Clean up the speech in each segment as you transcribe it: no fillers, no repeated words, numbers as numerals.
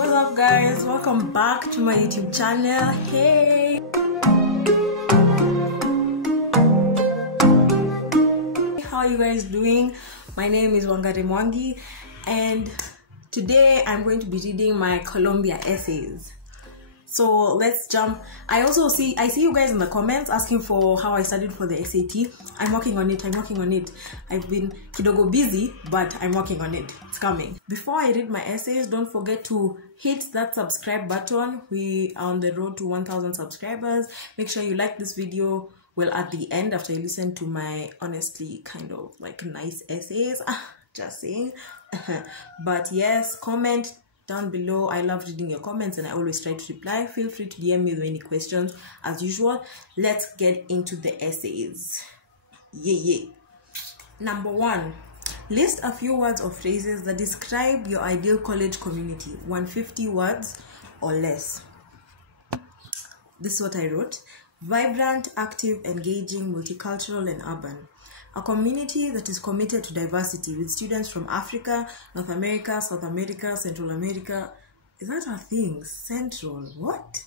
What's up guys, welcome back to my YouTube channel. Hey, how are you guys doing? My name is Wangari Mwangi and today I'm going to be reading my Columbia essays. So let's jump. I see you guys in the comments asking for how I studied for the SAT. I'm working on it. I've been kidogo busy, but I'm working on it. It's coming. Before I read my essays, don't forget to hit that subscribe button. We are on the road to 1,000 subscribers. Make sure you like this video. Well, at the end, after you listen to my honestly kind of like nice essays, just saying. But yes, comment down below. I love reading your comments and I always try to reply. Feel free to DM me with any questions as usual. Let's get into the essays. Yeah. Number 1, list a few words or phrases that describe your ideal college community. 150 words or less. This is what I wrote. Vibrant, active, engaging, multicultural and urban. A community that is committed to diversity with students from Africa, North America, South America, Central America. Is that a thing? Central, what?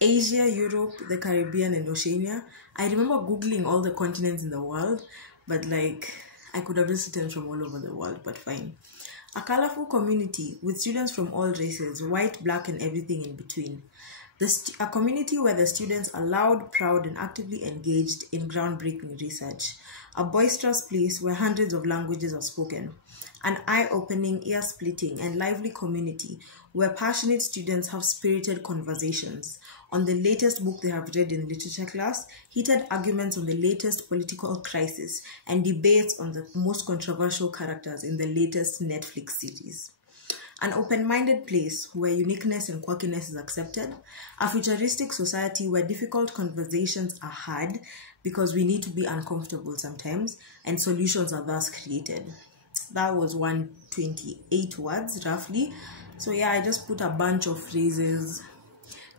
Asia, Europe, the Caribbean and Oceania. I remember Googling all the continents in the world, but like, I could have visited from all over the world, but fine. A colorful community with students from all races, white, black and everything in between. A community where the students are loud, proud and actively engaged in groundbreaking research. A boisterous place where hundreds of languages are spoken. An eye-opening, ear-splitting and lively community where passionate students have spirited conversations on the latest book they have read in literature class, heated arguments on the latest political crisis, and debates on the most controversial characters in the latest Netflix series. An open-minded place where uniqueness and quirkiness is accepted. A futuristic society where difficult conversations are had because we need to be uncomfortable sometimes and solutions are thus created. That was 128 words roughly. So yeah, I just put a bunch of phrases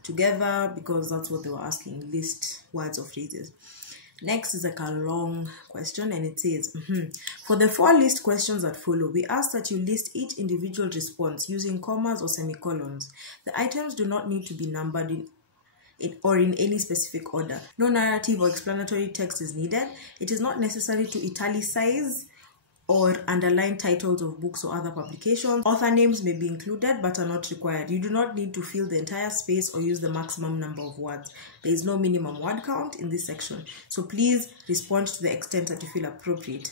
together because that's what they were asking, list words or phrases. Next is like a long question and it says, for the 4 list questions that follow, we ask that you list each individual response using commas or semicolons. The items do not need to be numbered or in any specific order. No narrative or explanatory text is needed. It is not necessary to italicize or underline titles of books or other publications. Author names may be included but are not required. You do not need to fill the entire space or use the maximum number of words. There is no minimum word count in this section. So please respond to the extent that you feel appropriate.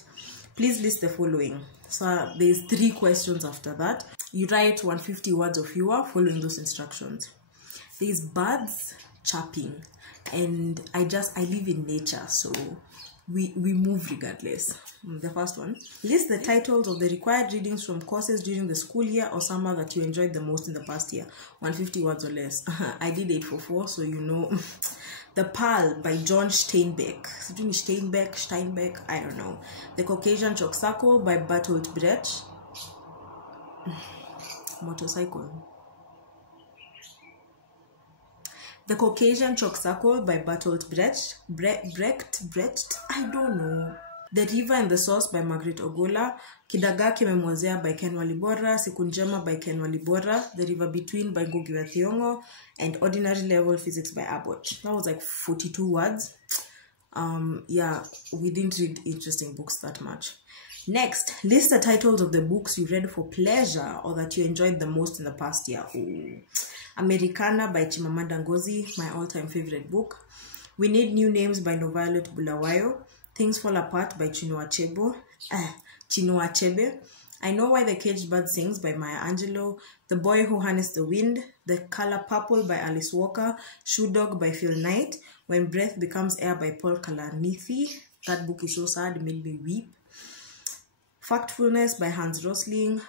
Please list the following. So there's 3 questions after that. You write 150 words or fewer following those instructions. There's birds chirping and I live in nature, so we move regardless. The first one, list the titles of the required readings from courses during the school year or summer that you enjoyed the most in the past year. 150 words or less. I did 844, so you know. The Pearl by John Steinbeck, I don't know. The Caucasian Chalk Circle by Bertolt Brecht. Motorcycle. The Caucasian Chalk Circle by Bertolt Brecht, I don't know. The River and the Source by Margaret Ogola, Kidagaa Kimemwozea by Ken Walibora, Siku Njema by Ken Walibora, The River Between by Ngugi wa Thiong'o, and Ordinary Level Physics by Abbott. That was like 42 words. Yeah, we didn't read interesting books that much. Next, list the titles of the books you read for pleasure or that you enjoyed the most in the past year. Ooh. Americana by Chimamanda Ngozi, my all-time favorite book. We Need New Names by Noviolet Bulawayo. Things Fall Apart by Chinua Achebe. I Know Why the Caged Bird Sings by Maya Angelou. The Boy Who Harnessed the Wind. The Color Purple by Alice Walker. Shoe Dog by Phil Knight. When Breath Becomes Air by Paul Kalanithi. That book is so sad, it made me weep. Factfulness by Hans Rosling.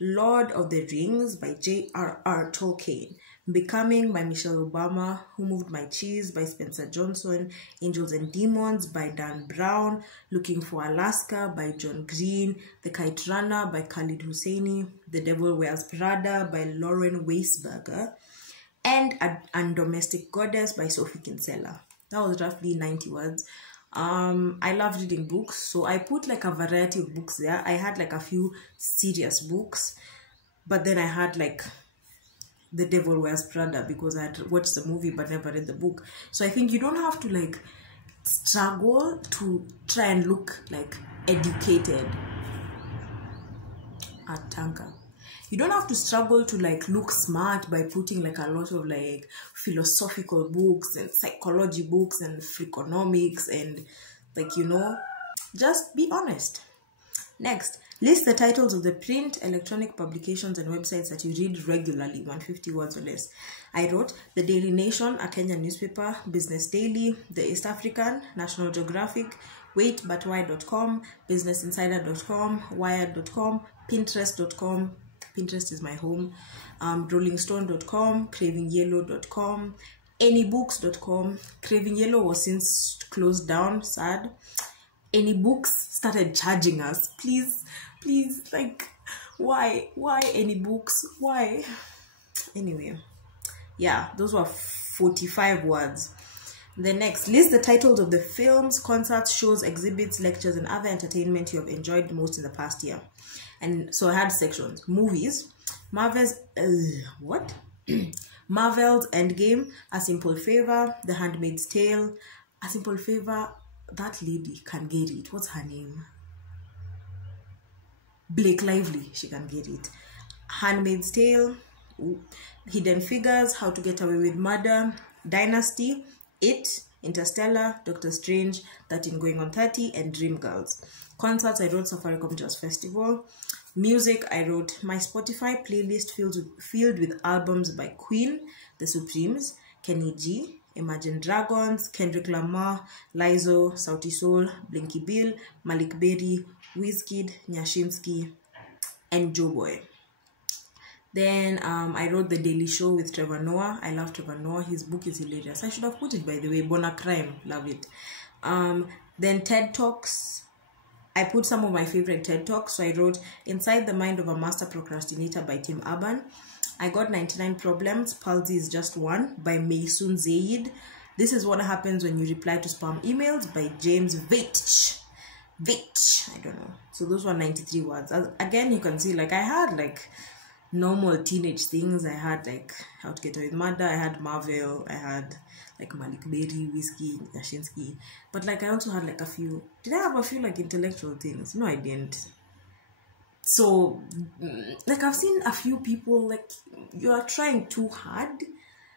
Lord of the Rings by J.R.R. Tolkien. Becoming by Michelle Obama. Who Moved My Cheese by Spencer Johnson. Angels and Demons by Dan Brown. Looking for Alaska by John Green. The Kite Runner by Khalid Hosseini. The Devil Wears Prada by Lauren Weisberger. And Undomestic Goddess by Sophie Kinsella. That was roughly 90 words. I love reading books, so I put like a variety of books there. I had like a few serious books, but then I had like The Devil Wears Prada because I had watched the movie but never read the book. So I think you don't have to like struggle to try and look like educated. At Tanka. You don't have to struggle to like look smart by putting like a lot of like philosophical books and psychology books and freakonomics and like, you know, just be honest. Next, list the titles of the print, electronic publications and websites that you read regularly, 150 words or less. I wrote The Daily Nation, a Kenyan newspaper, Business Daily, The East African, National Geographic, waitbutwhy.com, businessinsider.com, wired.com, pinterest.com, Pinterest is my home, rollingstone.com, cravingyellow.com, anybooks.com. Craving Yellow was since closed down, sad. Any books started charging us. Please, like, why any books? Why? Anyway, yeah, those were 45 words. The next, list the titles of the films, concerts, shows, exhibits, lectures, and other entertainment you have enjoyed most in the past year. And so I had sections. Movies, Marvel's Marvel's Endgame, A Simple Favor, The Handmaid's Tale. A Simple Favor, that lady can get it. What's her name? Blake Lively, she can get it. Handmaid's Tale, Hidden Figures, How to Get Away with Murder, Dynasty, It, Interstellar, Doctor Strange, 13 Going on 30, and Dreamgirls. Concerts, I wrote Safaricom Jazz Festival. Music, I wrote my Spotify playlist filled with albums by Queen, The Supremes, Kenny G, Imagine Dragons, Kendrick Lamar, Lizzo, Sauti Soul, Blinky Bill, Malik Berry, Wizkid, Nyashinsky, and Joe Boy. Then I wrote The Daily Show with Trevor Noah. I love Trevor Noah. His book is hilarious. I should have put it, by the way. Bona Crime. Love it. Then TED Talks. I put some of my favorite TED Talks. So I wrote Inside the Mind of a Master Procrastinator by Tim Urban. I Got 99 Problems. Palsy is Just One by Maysoon Zaid. This is What Happens When You Reply to Spam Emails by James Veitch. I don't know. So those were 93 words. Again, you can see like I had like normal teenage things. I had like How to Get Away with Murder. I had Marvel. I had like Malik Berry, Whiskey, Yashinsky. But like I also had like a few. Did I have a few like intellectual things? No, I didn't. So like I've seen a few people like you are trying too hard.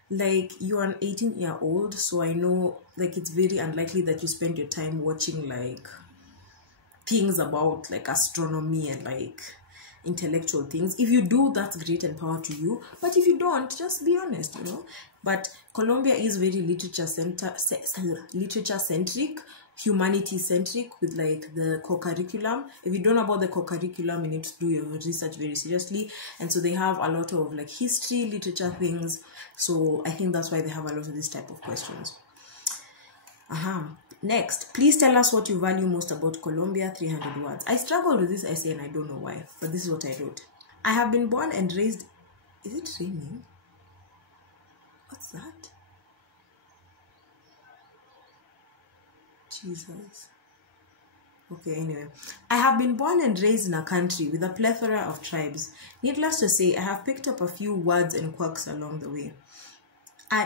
Like you're an 18-year-old, so I know like it's very unlikely that you spend your time watching like things about like astronomy and like intellectual things. If you do, that's great and power to you, but if you don't, just be honest, you know. But Colombia is very literature centric, humanity centric, with like the co-curriculum. If you don't know about the co-curriculum, you need to do your research very seriously. And so they have a lot of like history, literature things. So I think that's why they have a lot of this type of questions. Next, please tell us what you value most about Colombia, 300 words. I struggled with this essay and I don't know why, but this is what I wrote. I have been born and raised... Is it raining? What's that? Jesus. Okay, anyway. I have been born and raised in a country with a plethora of tribes. Needless to say, I have picked up a few words and quirks along the way.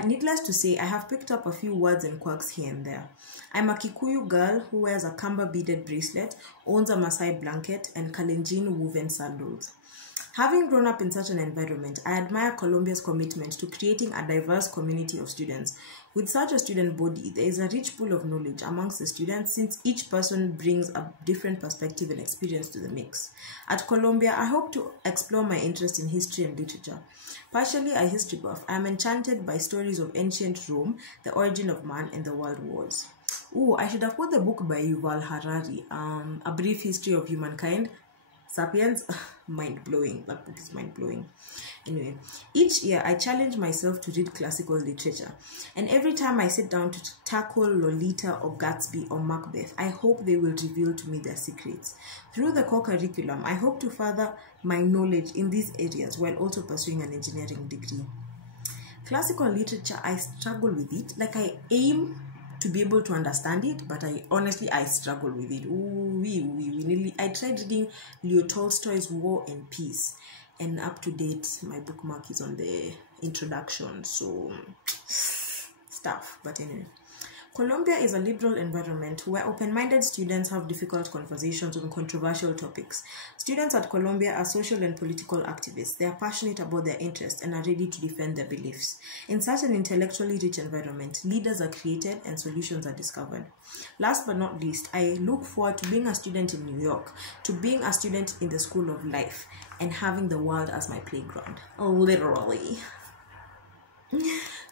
Needless to say, I have picked up a few words and quirks here and there. I'm a Kikuyu girl who wears a Kamba beaded bracelet, owns a Maasai blanket, and Kalenjin woven sandals. Having grown up in such an environment, I admire Colombia's commitment to creating a diverse community of students. With such a student body, there is a rich pool of knowledge amongst the students since each person brings a different perspective and experience to the mix. At Columbia, I hope to explore my interest in history and literature. Partially a history buff, I am enchanted by stories of ancient Rome, the origin of man, and the world wars. Ooh, I should have put the book by Yuval Harari, A Brief History of Humankind. Sapiens, mind-blowing. That book is mind-blowing. Anyway, each year I challenge myself to read classical literature. And every time I sit down to tackle Lolita or Gatsby or Macbeth, I hope they will reveal to me their secrets. Through the core curriculum, I hope to further my knowledge in these areas while also pursuing an engineering degree. Classical literature, I struggle with it. Like I aim to be able to understand it, but I struggle with it. I tried reading Leo Tolstoy's War and Peace, and up to date. My bookmark is on the introduction, so stuff. But anyway, Colombia is a liberal environment where open-minded students have difficult conversations on controversial topics. Students at Colombia are social and political activists. They are passionate about their interests and are ready to defend their beliefs. In such an intellectually rich environment, leaders are created and solutions are discovered. Last but not least, I look forward to being a student in New York, to being a student in the School of Life, and having the world as my playground. Literally.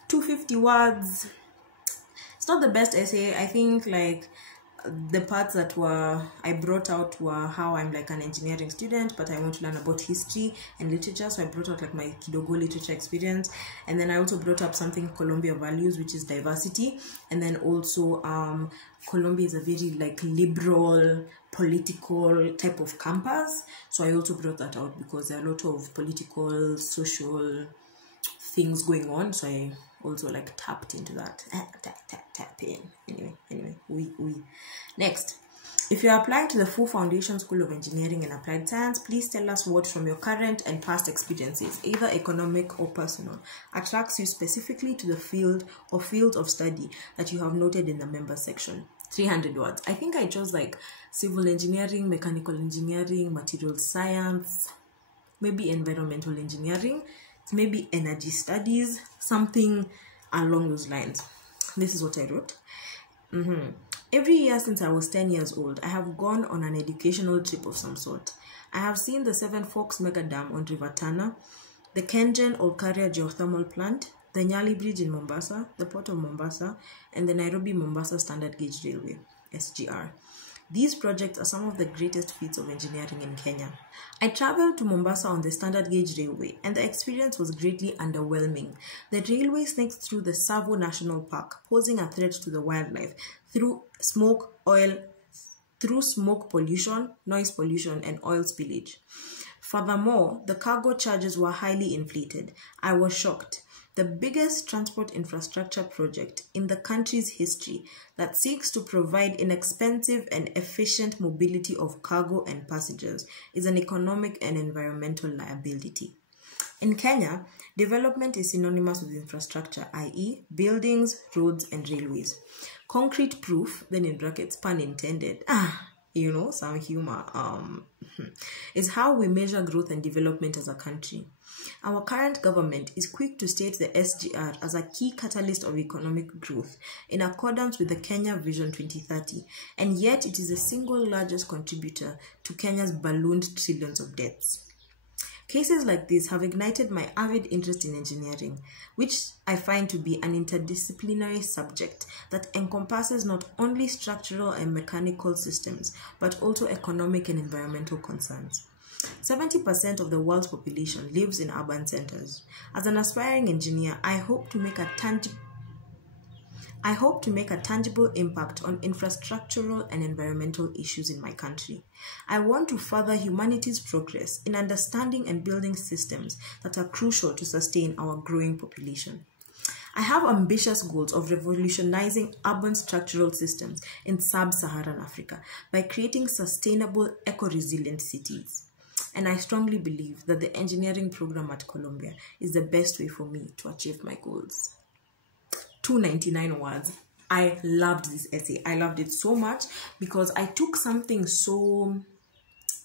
250 words. It's not the best essay. I think like the parts that I brought out were how I'm like an engineering student, but I want to learn about history and literature, so I brought out like my Kidogo literature experience. And then I also brought up something Colombia values, which is diversity. And then also Colombia is a very like liberal political type of campus, so I also brought that out because there are a lot of political, social things going on, so I also like tapped into that. Tap in. Anyway, we. Next, if you're applying to the Full Foundation School of Engineering and Applied Science, please tell us what from your current and past experiences, either economic or personal, attracts you specifically to the field or fields of study that you have noted in the member section. 300 words. I think I chose like civil engineering, mechanical engineering, material science, maybe environmental engineering, maybe energy studies, something along those lines. This is what I wrote. Every year since I was 10 years old, I have gone on an educational trip of some sort. I have seen the Seven Forks Mega Dam on River Tana, the Kengen Olkaria Geothermal Plant, the Nyali Bridge in Mombasa, the Port of Mombasa, and the Nairobi-Mombasa Standard Gauge Railway, SGR. These projects are some of the greatest feats of engineering in Kenya. I traveled to Mombasa on the Standard Gauge Railway, and the experience was greatly underwhelming. The railway snakes through the Tsavo National Park, posing a threat to the wildlife through smoke pollution, noise pollution, and oil spillage. Furthermore, the cargo charges were highly inflated. I was shocked. The biggest transport infrastructure project in the country's history that seeks to provide inexpensive and efficient mobility of cargo and passengers is an economic and environmental liability. In Kenya, development is synonymous with infrastructure, i.e., buildings, roads, and railways. Concrete proof, then in brackets, pun intended, some humor, is how we measure growth and development as a country. Our current government is quick to state the SGR as a key catalyst of economic growth in accordance with the Kenya Vision 2030, and yet it is the single largest contributor to Kenya's ballooned trillions of debts. Cases like this have ignited my avid interest in engineering, which I find to be an interdisciplinary subject that encompasses not only structural and mechanical systems, but also economic and environmental concerns. 70% of the world's population lives in urban centers. As an aspiring engineer, I hope to make a tangible impact on infrastructural and environmental issues in my country. I want to further humanity's progress in understanding and building systems that are crucial to sustain our growing population. I have ambitious goals of revolutionizing urban structural systems in sub-Saharan Africa by creating sustainable, eco-resilient cities. And I strongly believe that the engineering program at Colombia is the best way for me to achieve my goals. 299 words. I loved this essay. I loved it so much because I took something so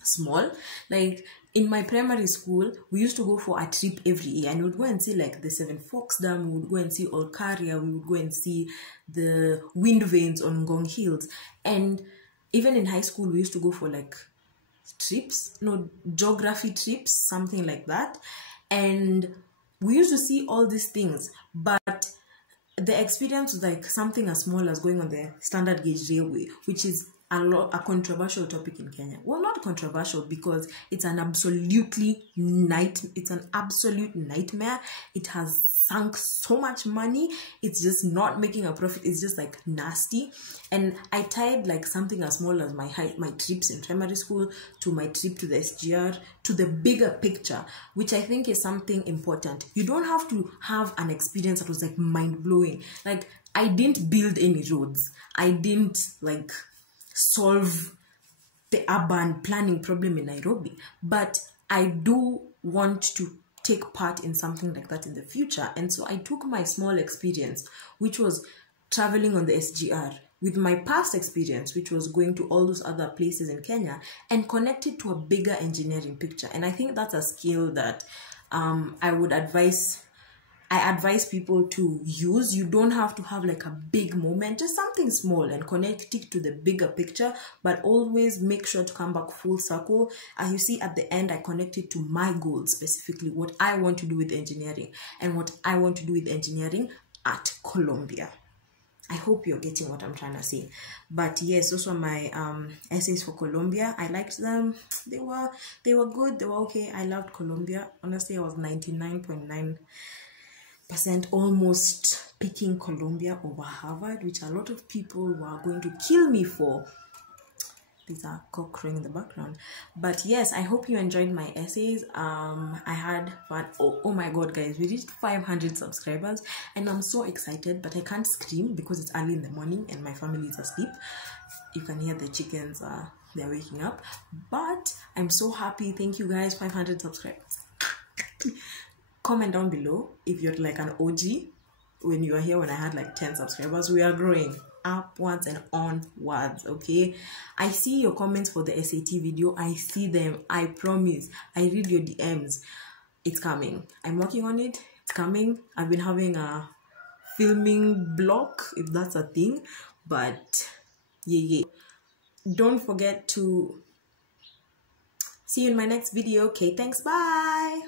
small. Like in my primary school, we used to go for a trip every year and we would go and see like the Seven Forks Dam, we would go and see Olkaria, we would go and see the wind vanes on Ngong Hills. And even in high school, we used to go for like geography trips, something like that. And we used to see all these things, but the experience was like something as small as going on the Standard Gauge Railway, which is a controversial topic in Kenya. Well, not controversial because it's an absolute nightmare. It has sunk so much money. It's just not making a profit. It's just like nasty. And I tied like something as small as my trips in primary school to my trip to the SGR to the bigger picture, which I think is something important. You don't have to have an experience that was like mind-blowing. Like I didn't build any roads. I didn't like solve the urban planning problem in Nairobi, but I do want to take part in something like that in the future. And so I took my small experience, which was traveling on the SGR, with my past experience, which was going to all those other places in Kenya, and connected to a bigger engineering picture. And I think that's a skill that I advise people to use. You don't have to have like a big moment, just something small, and connect it to the bigger picture, but always make sure to come back full circle. As you see at the end, I connected to my goals, specifically what I want to do with engineering and what I want to do with engineering at Colombia. I hope you're getting what I'm trying to say. But yes, those were my essays for Colombia. I liked them. They were good. They were okay. I loved Colombia. Honestly, I was 99.9% almost picking Colombia over Harvard, which a lot of people were going to kill me for. These are cock crowing in the background. But yes, I hope you enjoyed my essays. I had fun. Oh my god, guys, we reached 500 subscribers and I'm so excited, but I can't scream because it's early in the morning and my family is asleep. You can hear the chickens, they're waking up. But I'm so happy. Thank you guys. 500 subscribers. Comment down below if you're like an OG when you were here when I had like 10 subscribers. We are growing upwards and onwards. Okay, I see your comments for the SAT video. I see them. I promise. I read your DMs. It's coming. I'm working on it. It's coming. I've been having a filming block, if that's a thing, but yeah. Don't forget to see you in my next video. Okay, thanks. Bye.